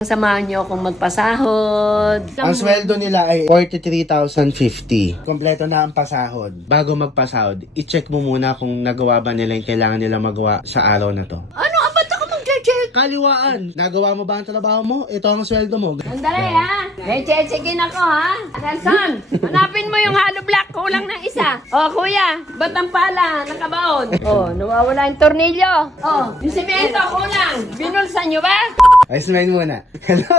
Samahan niyo akong magpasahod. Ang sweldo nila ay 43,050. Kompleto na ang pasahod. Bago magpasahod, i-check mo muna kung nagawa ba nila yung kailangan nila magawa sa araw na to. Ano? Ba't ako mag-check? Kaliwaan! Nagawa mo ba ang trabaho mo? Ito ang sweldo mo. Sandali ha. May checkin ako ha. Nelson, hanapin mo yung hollow block. Kulang ng isa. Oh, kuya. Ba't ang pala? Nakabaon. Oh, nawawala yung tornilyo. Oh, yung simento kulang. Binulsan nyo ba? Ay, smile muna. Hello!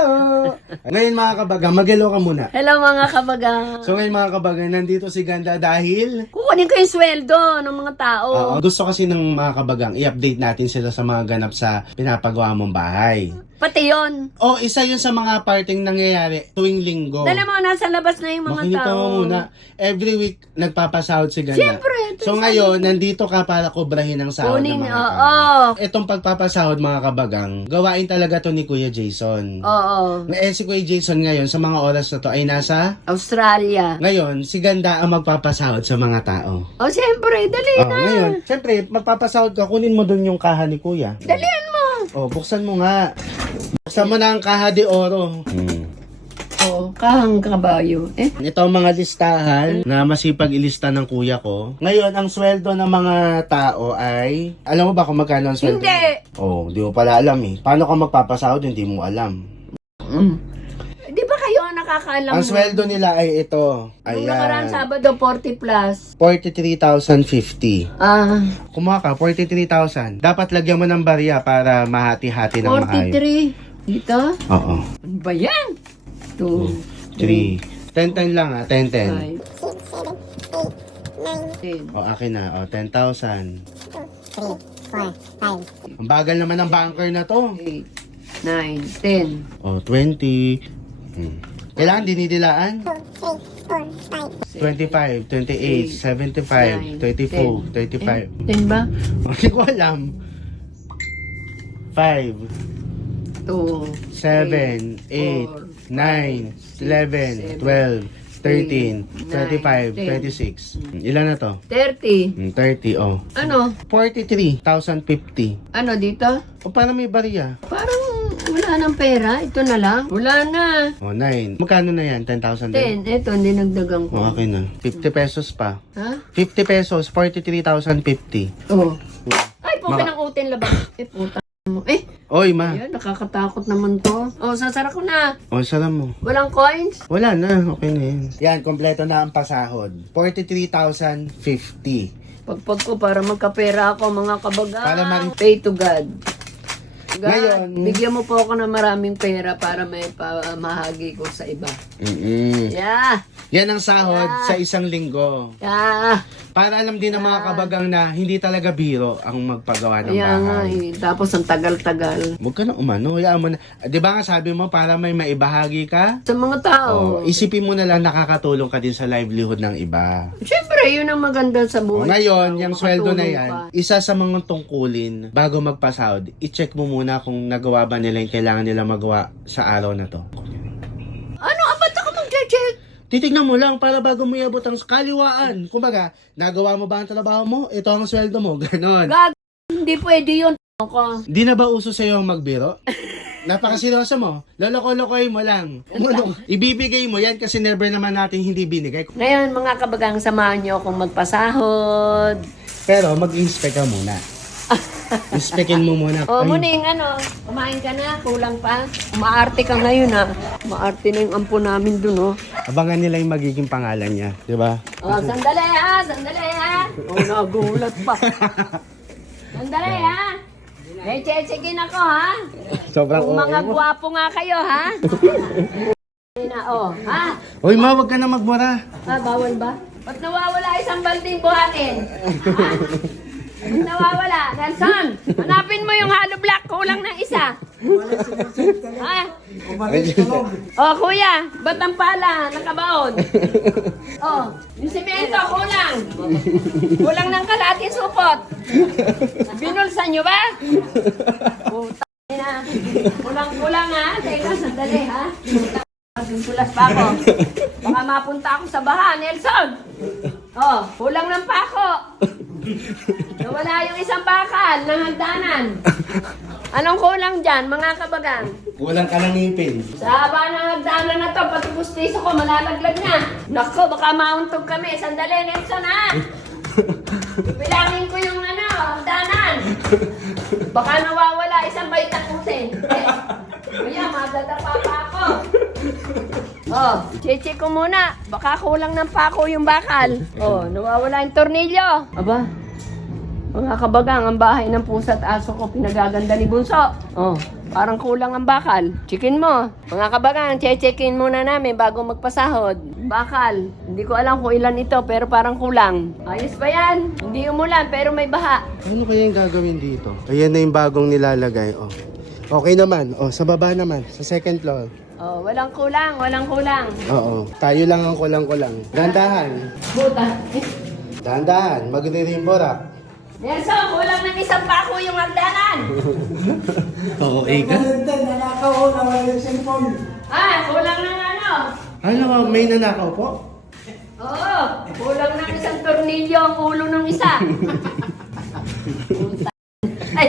Ngayon mga kabagang, mag-hello ka muna. Hello mga kabagang. So ngayon mga kabagang, nandito si Ganda dahil... Kukunin ko yung sweldo ng mga tao. gusto kasi ng mga kabagang, i-update natin sila sa mga ganap sa pinapagawa mong bahay. Pati yun. Isa yun sa mga parting nangyayari tuwing linggo. Dala mo, nasa labas na yung mga Makinig ka tao. muna. Every week, nagpapasahod si Ganda. Siyempre. So ngayon, nandito ka para kubrahin ang sahod Kunin, ng mga oo. tao. Itong pagpapasahod mga kabagang, gawain talaga to ni Kuya Jason. Oo. Si Kuya Jason ngayon, sa mga oras na to, ay nasa... Australia. Ngayon, si Ganda ang magpapasahod sa mga tao. Oh, siyempre. Dali na. Ngayon, syempre, magpapasahod ka, kunin mo dun yung kaha ni Kuya. Dalian mo. Buksan mo nga. Buksan mo na ang kaha de oro. Oo, kahang kabayo. Ito ang mga listahan na masipag ilista ng kuya ko. Ngayon, ang sweldo ng mga tao ay... Alam mo ba kung magkano ang sweldo? Hindi. Di mo pala alam eh. Paano ka magpapasahod, hindi mo alam. Di ba kayo ang nakakaalam Ang sweldo nila ay ito. Nung nakaraan Sabado, 40 plus. 43,050. Kumuha ka, 43,000. Dapat lagyan mo ng barya para mahati-hati ng maayos. 43. Dito? Oo. Ano ba yan? 2, 3. 10-10 lang 10-10. 5, 10. Akin na. 10,000. 2, 3, 4, 5. Ang bagal naman ng banker na to. 8, 9, 10. 20. Kailangan dinidilaan? 2, 3, 4, 5. 25, 28, 75, 34, 35. 10 ba? Hindi ko alam. 5, 2, 7, 8, 9, 11, 12, 13, 25, 26. Ilan na to? 30. 30, Ano? 43,050. Ano dito? Para may barya. Parang wala ng pera. Ito na lang. Wala na. 9. Magkano na yan? 10,000 din? 10. Ito, hindi nagdagang ko. Okay na. 50 pesos pa. Ha? 50 pesos, 43,050. Oo. Ay, pukin Mga- ng utin labas. Puta mo. Oy, ma. Ayan, nakakatakot naman to. Sasara ko na. Salam mo. Walang coins? Wala na, okay na yan. Yan, kompleto na ang pasahod. 43,050. Pagpag ko para magkapera ako mga kabaga. Para Pay to God. God, Ngayon- bigyan mo po ako ng maraming pera para may pamahagi ko sa iba. Yeah. Yan ang sahod sa isang linggo. Yeah. Para alam din ng mga kabagang na hindi talaga biro ang magpagawa ng Kaya nga bahay. Tapos ang tagal-tagal. Huwag ka na umano, hayaan mo na. Di ba nga sabi mo, para may maibahagi ka? Sa mga tao. Isipin mo na lang nakakatulong ka din sa livelihood ng iba. Siyempre, yun ang maganda sa buhay. Ngayon, yung sweldo na Makatulong yan, ka. isa sa mga tungkulin bago magpasahod, i-check mo muna kung nagawa ba nila yung kailangan nila magawa sa araw na to. Ano? Ba't ako mag-check? Titignan mo lang para bago mo iabot ang kaliwaan. Kumbaga, nagawa mo ba ang trabaho mo? Ito ang sweldo mo. Ganon. Gag, hindi pwede yun. Ako. Di na ba uso sa'yo ang magbiro? Napakaseryoso mo. Loloko-lokoy mo lang. Ibibigay mo yan kasi never naman natin hindi binigay. Ngayon, mga kabagang, samahan niyo akong magpasahod. Pero mag-inspect ka muna. Inspectin mo muna. O, Ay, muning, kumain ka na, kulang pa. Umaarte ka ngayon, Umaarte na yung ampo namin dun, abangan nila yung magiging pangalan niya. Di ba? Sandali, sandali, nagulat pa. Sandali, May checkin ako, Sobrang Kung mga okay mo. gwapo nga kayo, Uy ma, wag ka na magmura. Bawal ba? Ba't nawawala isang balding buhatin? Ba't nawawala? Nelson, hanapin mo yung hollow block. Kulang ng isa. Kuya, ba't ang pala? Nakabaon. Yung simento, kulang. Kulang ng kalating supot. Binulsan nyo ba? Puta na. Kulang-kulang Teka, sandali Pintulas pa ako. Baka mapunta ako sa baha, Nelson. Kulang ng pako. Nawala yung isang bakal ng hagdanan. Anong kulang dyan, mga kabagang? Kulang ka ng ngipin. Sa haba ng hagdanan na to, pati pustiso ko, malalaglag na. Nako, baka mauntog kami. Sandali, Nelson, ha? Bilangin ko yung hagdanan. Baka nawawala, isang bay tapusin. Kaya, madadapa pa ako. Oh, cheche ko muna. Baka kulang ng pako yung bakal. Oh, nawawala yung tornilyo. Aba, mga kabagang, ang bahay ng pusa at aso ko pinagaganda ni Bunso. Oh, parang kulang ang bakal. Checkin mo. Mga kabagang, checkin muna namin bago magpasahod. Bakal. Hindi ko alam kung ilan ito, pero parang kulang. Ayos ba yan? Hindi umulan, pero may baha. Ano kaya yung gagawin dito? Ayan na yung bagong nilalagay. Oh. Okay naman. Oh, sa baba naman. Sa second floor. Oh, walang kulang, walang kulang. Oo. Tayo lang ang kulang-kulang. Dandahan. Buta. Dandahan. Magre-rimborak. Nelson, kulang ng isang pako yung hagdanan. Oo, Ika. Ah, kulang ng ano? Ano, may nanakaw po? Oo, kulang ng isang tornilyo ang ulo ng isa. Puta. Ay.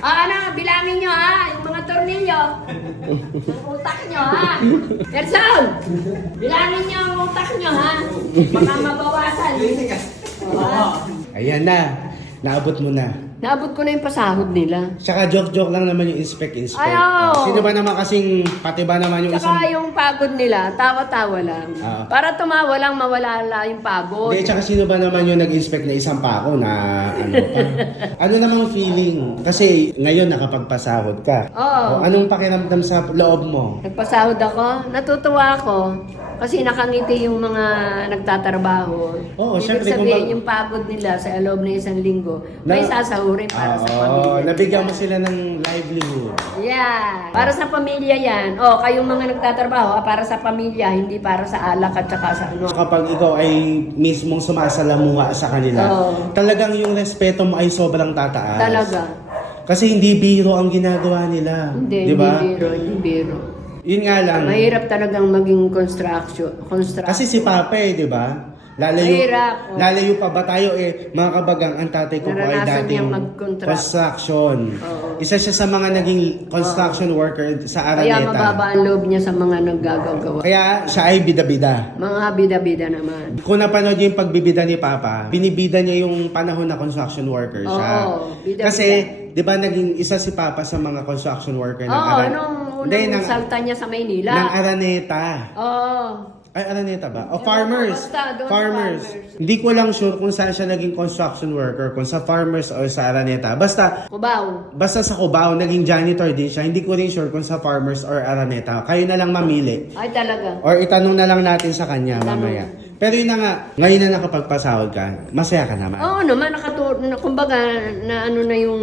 Ano, bilangin nyo ha, yung mga tornilyo. Ang utak nyo ha. Nelson, bilangin nyo ang utak nyo ha. Baka mabawasan. Oo. Ayan na. Naabot mo na. Naabot ko na yung pasahod nila. Saka joke-joke lang naman yung inspect. Ay, oo. Sino ba naman kasing, pati ba naman yung isang... Tsaka yung pagod nila, tawa-tawa lang. Ah. Para tumawa lang, mawala yung pagod. Hindi, tsaka sino ba naman yung nag-inspect na isang pako na ano? Ano namang feeling? Kasi ngayon nakapagpasahod ka. Oo. O, anong pakiramdam sa loob mo? Nagpasahod ako, natutuwa ako. Kasi nakangiti yung mga nagtatrabaho. Oo, Ibig syempre, sabihin, kung yung pagod nila sa loob ng isang linggo, may sasahurin para sa pamilya. Nabigyan mo sila ng livelihood. Yeah. Para sa pamilya yan. O, kayong mga nagtatrabaho, para sa pamilya, hindi para sa alak at saka sa ano. Kapag ikaw ay mismong sumasalamuha sa kanila, Oo. talagang yung respeto mo ay sobrang tataas. Talaga. Kasi hindi biro ang ginagawa nila. Hindi, di ba? hindi biro. Yun nga lang. Mahirap talagang maging construction. Kasi si Papa di ba? Lalayo, Mahirap, oh. lalayo pa ba tayo mga kabagang, ang tatay ko po ay Naranasan dating niyang mag-contract. construction. Oo. Isa siya sa mga naging construction worker sa Kaya Araneta. mababa ang loob niya sa mga naggagawa. Kaya siya ay bida-bida. Mga bida-bida naman. Kung napanood niyo yung pagbibida ni Papa, binibida niya yung panahon na construction worker siya. Oo, bida-bida. Kasi, di ba naging isa si Papa sa mga construction worker ng Oo, nung Hindi, unang salta niya sa Maynila. ng Araneta. Oo. Ay, Araneta ba? O Ewan farmers. ko, basta doon sa Farmers. farmers. Hindi ko lang sure kung saan siya naging construction worker, kung sa farmers o sa Araneta. Basta sa Cubao, naging janitor din siya. Hindi ko rin sure kung sa farmers or Araneta. Kayo na lang mamili. Ay, talaga. Or itanong na lang natin sa kanya mamaya. Pero yun na nga, ngayon na nakapagpasahod ka, masaya ka naman. Oo naman, kumbaga, na ano na yung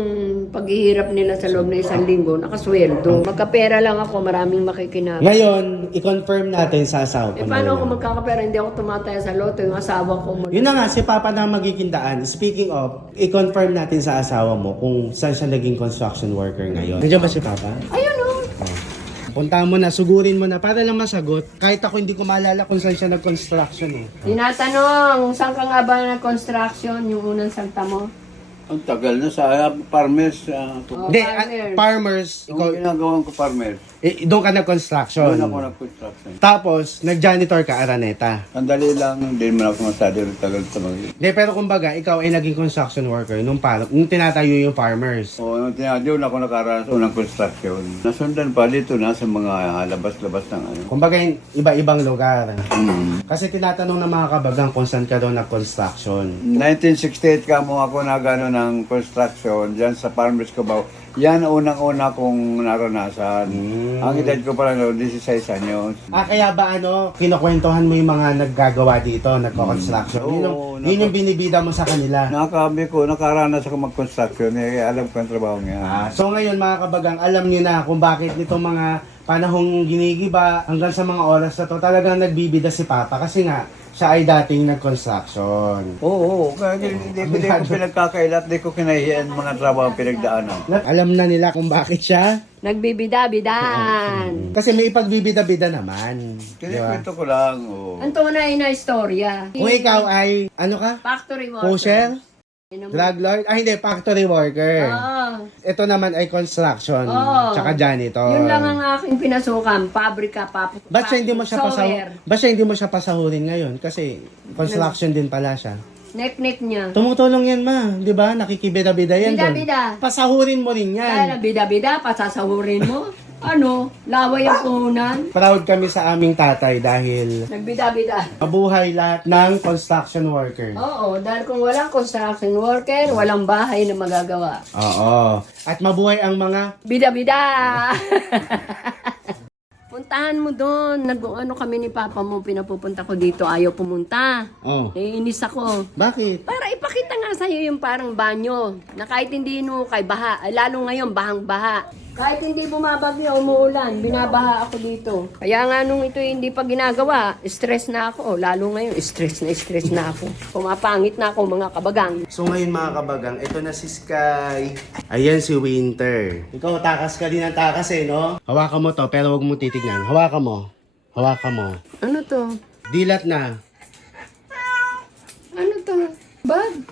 paghihirap nila sa loob ng isang linggo, nakasweldo. Magkapera lang ako, maraming makikinabang. Ngayon, i-confirm natin sa asawa ko. Paano ako magkakapera? Hindi ako tumataya sa loto, yung asawa ko. Yun na nga, si Papa na magiging daan. Speaking of, i-confirm natin sa asawa mo kung saan siya naging construction worker ngayon. Nandiyan ba si Papa? Ayun o. Punta mo na, sugurin mo na para lang masagot. Kahit ako hindi ko maalala kung saan siya nag-construction eh. Tinatanong, saan ka nga ba nag-construction, yung unang salta mo? Ang tagal na sa farmers. Oh, Hindi, farmers. farmers, ikaw, Yung ginagawa ko farmers. doon ka nag-construction. Doon ako nag-construction. Tapos, nag-janitor ka, Araneta. Sandali lang, hindi naman ako masyado tagal sa mga. Hindi, pero kumbaga, ikaw ay naging construction worker nung tinatayo yung farmers. Oo, nung doon ako nakaranas unang construction. Nasundan pa dito na sa mga labas-labas ng ano. Kumbaga, iba-ibang lugar. Hmm. Kasi tinatanong ng mga kabagang kung saan ka daw nag-construction. 1968 ka mo ako na gano'n ng construction dyan sa Farmers Cubao. Yan unang-una kong naranasan. Ang edad ko pala noon, 16 anyos. Kaya ba kinukwentuhan mo yung mga naggagawa dito, nagko-construction? Yun yung binibida mo sa kanila. Nakaranas ako mag-construction, alam ko ang trabaho niya. So ngayon mga kabagang, alam niyo na kung bakit nitong mga panahong ginigiba hanggang sa mga oras na to, talagang nagbibida si Papa kasi nga, siya ay dating nag-construction. Oo, kaya hindi ko pinagkakailat, hindi ko kinahiyan mga trabaho ang pinagdaanan. Alam na nila kung bakit siya Nagbibida-bidaan. Kasi may ipagbibida-bida naman. Di ba? Kinikwento ko lang. Oh. Ang tunay na istorya. Kung ikaw ay, ano ka? Factory worker. Pusher? Yun ang- Drug lord? Ah, hindi. Factory worker. Oo. Ito naman ay construction. Oo. Tsaka janitor. Yun lang ang aking pinasukan. Pabrika, Ba't siya hindi mo siya software. Ba't siya hindi mo siya pasahurin ngayon? Kasi construction din pala siya. Nek-nek niya. Tumutulong yan, ma. Di ba? Nakikibida-bida yan doon. Bida-bida. Pasahurin mo rin Dahil yan. na bida-bida, pasasahurin mo. Ano? Laway ang puhunan. Proud kami sa aming tatay dahil Nagbida-bida. mabuhay lahat ng construction worker. Oo, dahil kung walang construction worker, walang bahay na magagawa. Oo. At mabuhay ang mga... Bida-bida! Puntahan mo doon. Ano kami ni Papa mo, pinapupunta ko dito, ayaw pumunta. Oh. Naiinis ako. Bakit? Para ipakita nga sa'yo yung parang banyo, na kahit hindi kay baha, ay lalo ngayon, bahang-baha. Kahit hindi bumabagyo, umuulan, binabaha ako dito. Kaya nga nung ito hindi pa ginagawa, stress na ako. Lalo ngayon, stress na ako. Pumapangit na ako mga kabagang. So ngayon mga kabagang, ito na si Sky. Ayan si Winter. Ikaw, takas ka din ng takas eh, no? Hawakan mo to, pero huwag mo titignan. Hawakan mo. Hawakan mo. Ano to? Dilat na. Ano to? Bag?